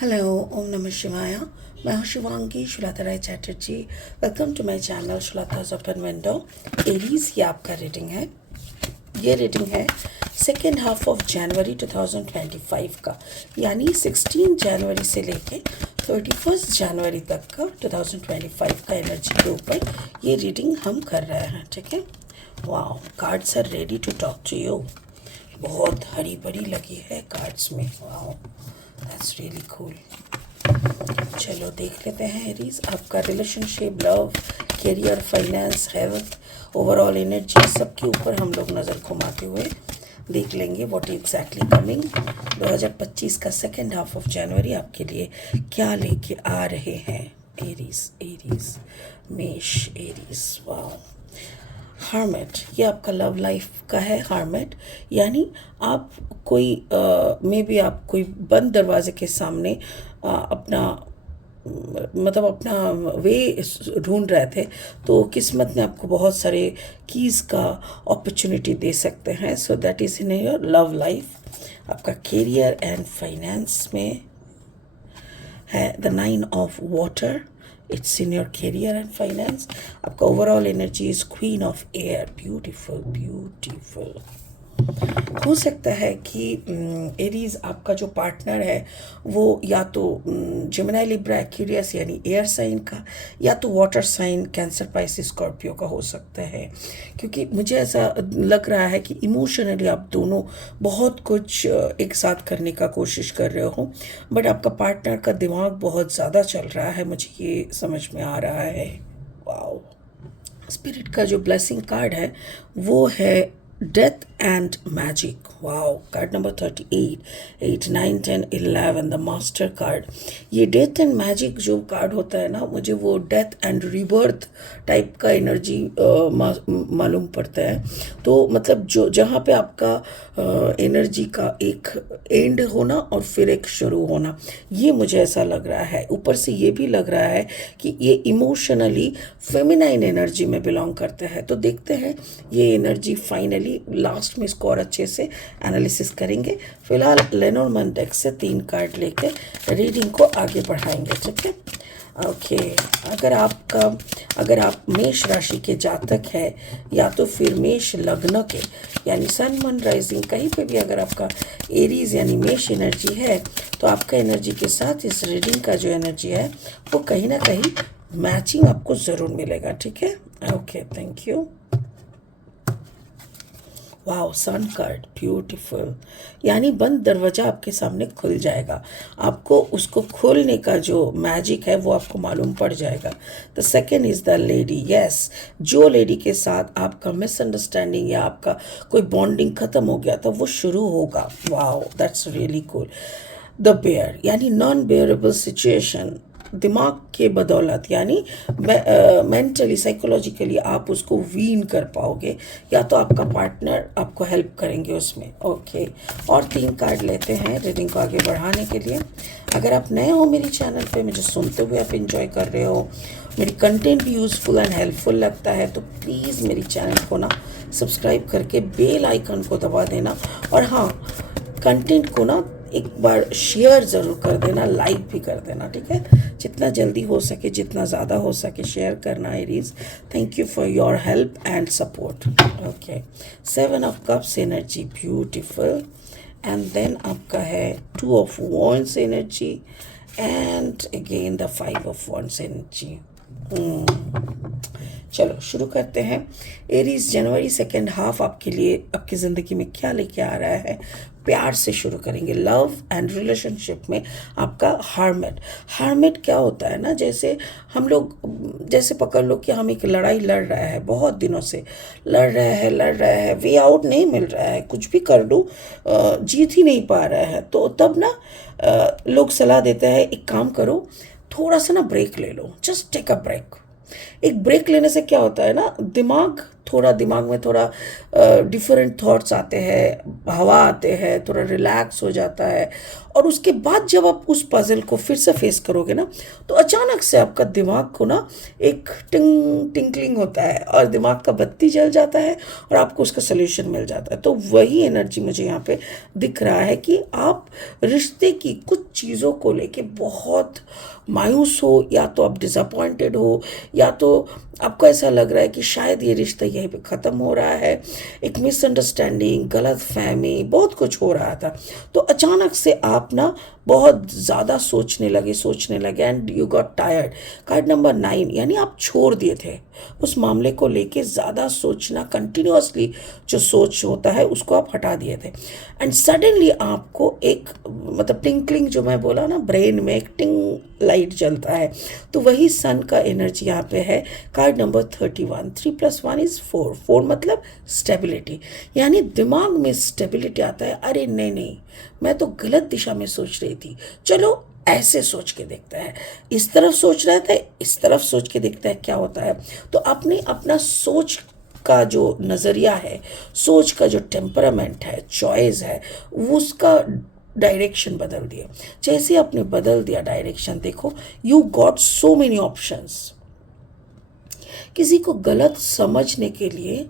Hello, ओम नमः शिवाय। मैं हूँ Shivangi Shulata Rai Chatterjee. Welcome to my channel Shulata's open window. Aries ये आपका रीडिंग है। ये रीडिंग है सेकेंड हाफ ऑफ जनवरी 2025 का, यानी 16 जनवरी से लेके 31 जनवरी तक का 2025 का एनर्जी के ऊपर ये रीडिंग हम कर रहे हैं। ठीक है। Wow, cards are ready to talk to you. बहुत हरी भरी लगी है कार्ड्स में। Wow, that's really cool. चलो देख लेते हैं एरीज, आपका relationship, love, career, finance, health, overall energy, सबके ऊपर हम लोग नज़र घुमाते हुए देख लेंगे व्हाट एग्जैक्टली कमिंग। 2025 का सेकेंड हाफ ऑफ जनवरी आपके लिए क्या लेके आ रहे हैं एरीज। एरीज, मेष, एरीज। वाह, हार्मेट, ये आपका लव लाइफ का है। हार्मेट यानी आप कोई मे बी आप कोई बंद दरवाजे के सामने अपना मतलब अपना वे ढूंढ रहे थे, तो किस्मत ने आपको बहुत सारे कीज़ का अपॉर्चुनिटी दे सकते हैं। So that is in your love life. आपका करियर एंड फाइनेंस में है the 9 of water, it's in your career and finance. आपका overall energy is queen of air. Beautiful beautiful. हो सकता है कि एरीज आपका जो पार्टनर है वो या तो जेमिनी, लिब्रा, एक्वेरियस यानी एयर साइन का, या तो water sign Cancer, Pisces, Scorpio का हो सकता है। क्योंकि मुझे ऐसा लग रहा है कि इमोशनली आप दोनों बहुत कुछ एक साथ करने का कोशिश कर रहे हो, बट आपका पार्टनर का दिमाग बहुत ज़्यादा चल रहा है, मुझे ये समझ में आ रहा है। वाओ, स्पिरिट का जो ब्लेसिंग कार्ड है वो है death and magic. Wow, card number 38, 8, 9, 10, 11, the master card. ये डेथ एंड मैजिक जो कार्ड होता है ना, मुझे वो डेथ एंड रिबर्थ टाइप का एनर्जी मालूम पड़ता है। तो मतलब जो जहाँ पे आपका एनर्जी का एक एंड होना और फिर एक शुरू होना, ये मुझे ऐसा लग रहा है। ऊपर से ये भी लग रहा है कि ये इमोशनली फेमिनाइन एनर्जी में बिलोंग करते हैं। तो देखते हैं ये एनर्जी फाइनली लास्ट में इसको और अच्छे से एनालिसिस करेंगे। फिलहाल लेनोर्मैन डेक से 3 कार्ड लेके रीडिंग को आगे बढ़ाएंगे। ठीक है। ओके, अगर आप मेष राशि के जातक है, या तो फिर मेष लग्न के यानी सन, मन, राइजिंग, कहीं पे भी अगर आपका एरीज यानी मेष एनर्जी है, तो आपका एनर्जी के साथ इस रीडिंग का जो एनर्जी है वो कहीं ना कहीं मैचिंग आपको ज़रूर मिलेगा। ठीक है। Okay, thank you. Wow, sun card, beautiful. यानी बंद दरवाजा आपके सामने खुल जाएगा, आपको उसको खोलने का जो मैजिक है वो आपको मालूम पड़ जाएगा। The second is the lady. Yes, जो लेडी के साथ आपका मिसअंडरस्टैंडिंग या आपका कोई बॉन्डिंग खत्म हो गया था वो शुरू होगा। Wow, that's really cool. The bear यानी नॉन बेयरेबल सिचुएशन, दिमाग के बदौलत यानी मेंटली साइकोलॉजिकली आप उसको वीन कर पाओगे, या तो आपका पार्टनर आपको हेल्प करेंगे उसमें। ओके, और 3 कार्ड लेते हैं रीडिंग को आगे बढ़ाने के लिए। अगर आप नए हो मेरी चैनल पे, मुझे सुनते हुए आप इंजॉय कर रहे हो, मेरी कंटेंट भी यूज़फुल एंड हेल्पफुल लगता है, तो प्लीज़ मेरी चैनल को ना सब्सक्राइब करके बेल आइकन को दबा देना। और हाँ, कंटेंट को ना एक बार शेयर ज़रूर कर देना, लाइक भी कर देना। ठीक है, जितना जल्दी हो सके, जितना ज़्यादा हो सके शेयर करना Aries. Thank you for your help and support. Okay, 7 of cups energy, beautiful. And then आपका है 2 of wands energy and again the 5 of wands energy. चलो शुरू करते हैं। एरीज, जनवरी सेकेंड हाफ आपके लिए आपकी ज़िंदगी में क्या लेके आ रहा है, प्यार से शुरू करेंगे। लव एंड रिलेशनशिप में आपका हार्मेट। हार्मेट क्या होता है ना, जैसे हम लोग, जैसे पकड़ लो कि हम एक लड़ाई लड़ रहे हैं, बहुत दिनों से लड़ रहे हैं, वे आउट नहीं मिल रहा है, कुछ भी कर लो जीत ही नहीं पा रहे हैं। तो तब ना लोग सलाह देते हैं एक काम करो, थोड़ा सा ना ब्रेक ले लो, जस्ट टेक अ ब्रेक। एक ब्रेक लेने से क्या होता है ना, दिमाग थोड़ा दिमाग में थोड़ा डिफरेंट थॉट्स आते हैं, हवा आते हैं, थोड़ा रिलैक्स हो जाता है। और उसके बाद जब आप उस पजल को फिर से फेस करोगे ना, तो अचानक से आपका दिमाग को ना एक टिंकलिंग होता है और दिमाग का बत्ती जल जाता है और आपको उसका सोल्यूशन मिल जाता है। तो वही एनर्जी मुझे यहाँ पे दिख रहा है कि आप रिश्ते की कुछ चीज़ों को लेके बहुत मायूस हो, या तो आप डिसअपॉइंटेड हो, या तो आपको ऐसा लग रहा है कि शायद ये रिश्ता यहीं पे ख़त्म हो रहा है, एक मिसअंडरस्टैंडिंग, गलत फहमी, बहुत कुछ हो रहा था। तो अचानक से आप ना बहुत ज़्यादा सोचने लगे and you got tired. Card number 9, यानी आप छोड़ दिए थे उस मामले को लेके, ज़्यादा सोचना, कंटिन्यूअसली जो सोच होता है उसको आप हटा दिए थे। एंड सडनली आपको एक मतलब टिंकलिंग, जो मैं बोला ना, ब्रेन में एक टिंग लाइट जलता है, तो वही सन का एनर्जी यहाँ पे है। कार्ड नंबर 31, 3+1 इज 4, 4 मतलब स्टेबिलिटी, यानी दिमाग में स्टेबिलिटी आता है। अरे नहीं नहीं, मैं तो गलत दिशा में सोच रही थी, चलो ऐसे सोच के देखता है, इस तरफ सोच रहा था, इस तरफ सोच के देखता है क्या होता है। तो आपने अपना सोच का जो नज़रिया है, सोच का जो टेम्परामेंट है, चॉइस है, वो उसका डायरेक्शन बदल दिया। जैसे आपने बदल दिया डायरेक्शन, देखो you got so many options. किसी को गलत समझने के लिए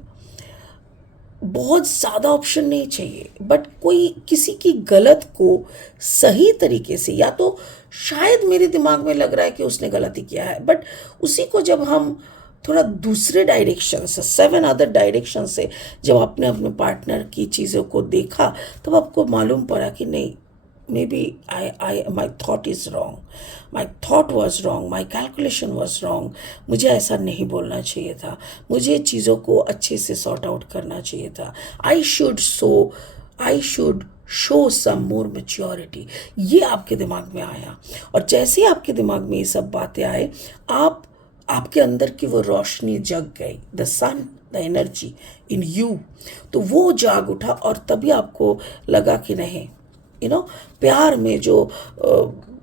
बहुत ज़्यादा ऑप्शन नहीं चाहिए, बट कोई किसी की गलत को सही तरीके से, या तो शायद मेरे दिमाग में लग रहा है कि उसने गलती किया है, बट उसी को जब हम थोड़ा दूसरे डायरेक्शन से, 7 अदर डायरेक्शन से जब आपने अपने पार्टनर की चीज़ों को देखा, तब आपको मालूम पड़ा कि नहीं, may be my thought is wrong, my thought was wrong, my calculation was wrong, मुझे ऐसा नहीं बोलना चाहिए था, मुझे चीज़ों को अच्छे से सॉर्ट आउट करना चाहिए था, I should show some more maturity. ये आपके दिमाग में आया, और जैसे ही आपके दिमाग में ये सब बातें आए, आपके अंदर की वो रोशनी जग गई, the sun, the energy in you, तो वो जाग उठा। और तभी आपको लगा कि नहीं, प्यार में जो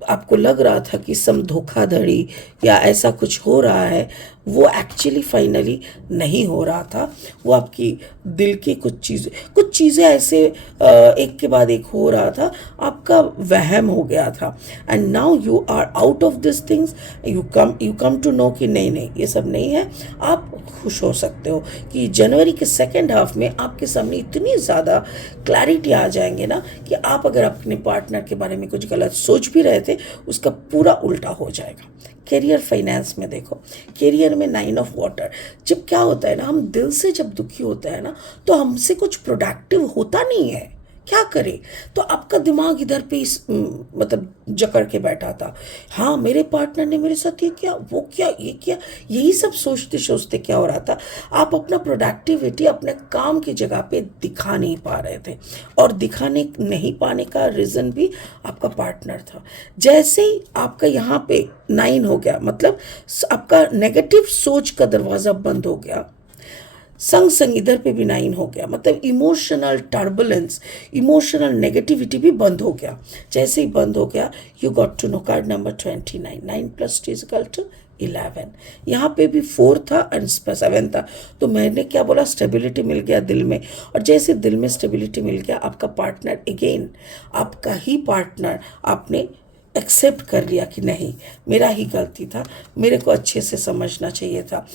आपको लग रहा था कि सम धोखाधड़ी या ऐसा कुछ हो रहा है, वो एक्चुअली फाइनली नहीं हो रहा था। वो आपकी दिल की कुछ चीज़ें ऐसे एक के बाद एक हो रहा था, आपका वहम हो गया था। And now you are out of this things, you come to know कि नहीं नहीं, ये सब नहीं है। आप खुश हो सकते हो कि जनवरी के सेकेंड हाफ में आपके सामने इतनी ज़्यादा क्लैरिटी आ जाएंगे ना, कि आप अगर अपने पार्टनर के बारे में कुछ गलत सोच भी रहे थे, उसका पूरा उल्टा हो जाएगा। कैरियर, फाइनेंस में देखो, कैरियर में 9 ऑफ वाटर, जब क्या होता है ना, हम दिल से जब दुखी होते हैं ना, तो हमसे कुछ प्रोडक्टिव होता नहीं है, क्या करे। तो आपका दिमाग इधर पे मतलब जकड़ के बैठा था, हाँ मेरे पार्टनर ने मेरे साथ ये किया, वो किया, ये किया, यही सब सोचते सोचते क्या हो रहा था, आप अपना प्रोडक्टिविटी अपने काम की जगह पे दिखा नहीं पा रहे थे। और दिखाने नहीं पाने का रीज़न भी आपका पार्टनर था। जैसे ही आपका यहाँ पे 9 हो गया, मतलब आपका नेगेटिव सोच का दरवाज़ा बंद हो गया, संग संग इधर पे भी 9 हो गया, मतलब इमोशनल टर्बुलेंस, इमोशनल नेगेटिविटी भी बंद हो गया। जैसे ही बंद हो गया, you got to know card number 29, 9 + 2 = 11। यहाँ पे भी 4 था एंड 7 था, तो मैंने क्या बोला, स्टेबिलिटी मिल गया दिल में। और जैसे दिल में स्टेबिलिटी मिल गया, आपका पार्टनर अगेन, आपका ही पार्टनर, आपने एक्सेप्ट कर लिया कि नहीं, मेरा ही गलती था, मेरे को अच्छे से समझना चाहिए था।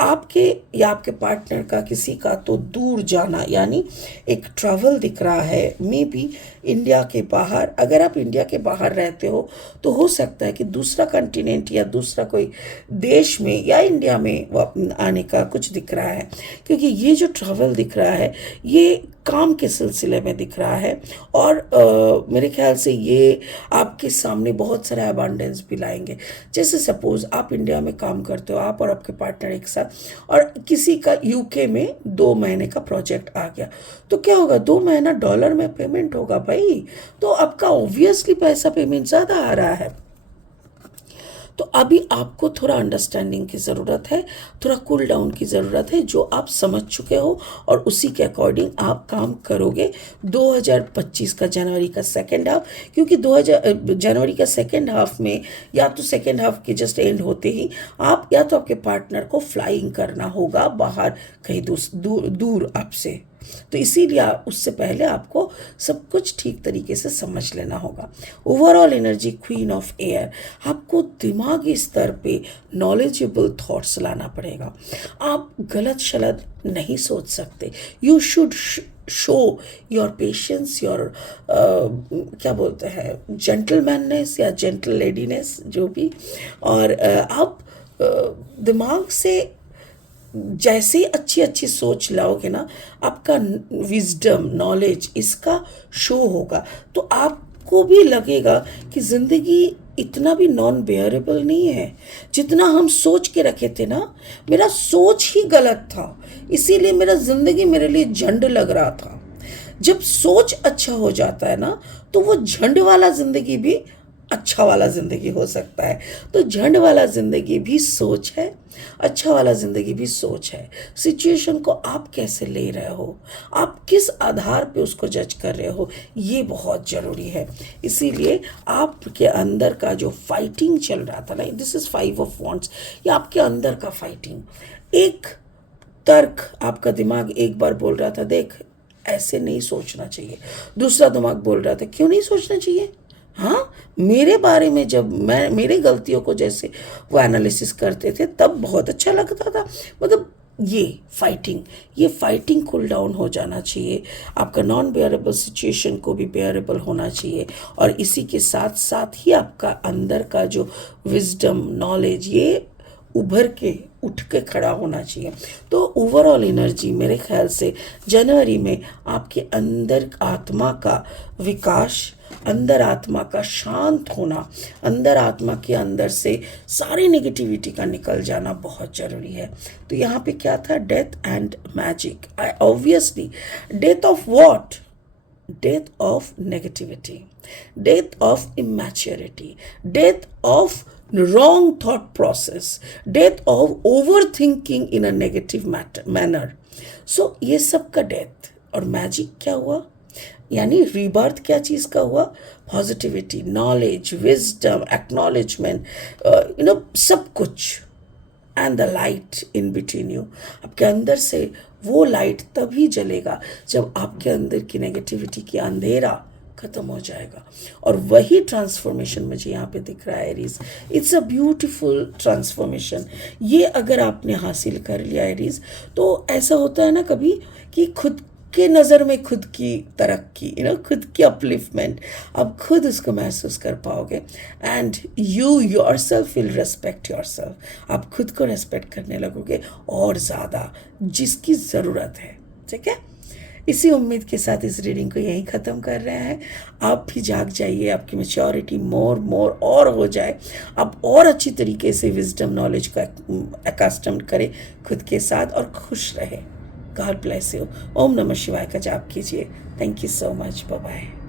आपके या आपके पार्टनर का, किसी का तो दूर जाना, यानी एक ट्रैवल दिख रहा है, मे बी इंडिया के बाहर। अगर आप इंडिया के बाहर रहते हो तो हो सकता है कि दूसरा कंटिनेंट या दूसरा कोई देश में या इंडिया में आने का कुछ दिख रहा है, क्योंकि ये जो ट्रैवल दिख रहा है, ये काम के सिलसिले में दिख रहा है। और मेरे ख्याल से ये आपके सामने बहुत सारा अबांडेंस भी लाएंगे। जैसे सपोज आप इंडिया में काम करते हो, आप और आपके पार्टनर एक साथ, और किसी का यूके में 2 महीने का प्रोजेक्ट आ गया, तो क्या होगा, 2 महीना डॉलर में पेमेंट होगा भाई, तो आपका ऑब्वियसली पैसा पेमेंट ज़्यादा आ रहा है। तो अभी आपको थोड़ा अंडरस्टैंडिंग की ज़रूरत है, थोड़ा कूल डाउन की ज़रूरत है, जो आप समझ चुके हो और उसी के अकॉर्डिंग आप काम करोगे 2025 का जनवरी का सेकेंड हाफ। क्योंकि 2000 जनवरी का सेकेंड हाफ में या तो सेकेंड हाफ के जस्ट एंड होते ही आप या तो आपके पार्टनर को फ्लाइंग करना होगा बाहर कहीं दूर दूर आपसे, तो इसीलिए उससे पहले आपको सब कुछ ठीक तरीके से समझ लेना होगा। Overall energy queen of air, आपको दिमागी स्तर पे नॉलेजेबल थॉट्स लाना पड़ेगा। आप गलत शलत नहीं सोच सकते। You should show your patience, your क्या बोलते हैं, जेंटलमैननेस या जेंटल लेडीनेस, जो भी। और आप दिमाग से जैसे ही अच्छी अच्छी सोच लाओगे ना, आपका विजडम नॉलेज इसका शो होगा, तो आपको भी लगेगा कि ज़िंदगी इतना भी नॉन बेयरेबल नहीं है जितना हम सोच के रखे थे ना। मेरा सोच ही गलत था, इसीलिए मेरा ज़िंदगी मेरे लिए झंड लग रहा था। जब सोच अच्छा हो जाता है ना, तो वो झंड वाला ज़िंदगी भी अच्छा वाला ज़िंदगी हो सकता है। तो झंड वाला ज़िंदगी भी सोच है, अच्छा वाला ज़िंदगी भी सोच है। सिचुएशन को आप कैसे ले रहे हो, आप किस आधार पे उसको जज कर रहे हो, ये बहुत ज़रूरी है। इसीलिए आपके अंदर का जो फाइटिंग चल रहा था ना, दिस इज़ 5 ऑफ वॉन्ड्स, ये आपके अंदर का फाइटिंग। एक तर्क, आपका दिमाग एक बार बोल रहा था देख ऐसे नहीं सोचना चाहिए, दूसरा दिमाग बोल रहा था क्यों नहीं सोचना चाहिए। हाँ, मेरे बारे में जब मैं मेरे गलतियों को जैसे वो एनालिसिस करते थे तब बहुत अच्छा लगता था। मतलब ये फाइटिंग कूल डाउन हो जाना चाहिए। आपका नॉन बेयरेबल सिचुएशन को भी बेयरेबल होना चाहिए, और इसी के साथ साथ ही आपका अंदर का जो विजडम नॉलेज ये उभर के उठ के खड़ा होना चाहिए। तो ओवरऑल एनर्जी मेरे ख्याल से जनवरी में आपके अंदर आत्मा का विकास, अंदर आत्मा का शांत होना, अंदर आत्मा के अंदर से सारी नेगेटिविटी का निकल जाना बहुत ज़रूरी है। तो यहाँ पे क्या था, death and magic. Obviously death of what, death of negativity, death of immaturity, death of wrong thought process, death of overthinking in a negative manner. So ये सब का डेथ। और मैजिक क्या हुआ, यानी रीबर्थ क्या चीज़ का हुआ, पॉजिटिविटी, नॉलेज, विजडम, एक्नॉलेजमेंट, सब कुछ, and the light in between you. आपके अंदर से वो लाइट तभी जलेगा जब आपके अंदर की नेगेटिविटी की अंधेरा खत्म हो जाएगा। और वही ट्रांसफॉर्मेशन मुझे यहाँ पे दिख रहा है Aries. It's a beautiful transformation. ये अगर आपने हासिल कर लिया एरीज, तो ऐसा होता है ना कभी कि खुद के नज़र में खुद की तरक्की, खुद की अपलिफ्टमेंट, आप खुद उसको महसूस कर पाओगे। And you your self will respect your self. आप खुद को रेस्पेक्ट करने लगोगे और ज़्यादा, जिसकी ज़रूरत है। ठीक है, इसी उम्मीद के साथ इस रीडिंग को यहीं ख़त्म कर रहे हैं। आप भी जाग जाइए, आपकी मैच्योरिटी मोर और हो जाए, आप और अच्छी तरीके से विजडम नॉलेज का अकस्टम करें खुद के साथ और खुश रहे। God bless you. ओम नमः शिवाय का जाप कीजिए। Thank you so much. Bye bye.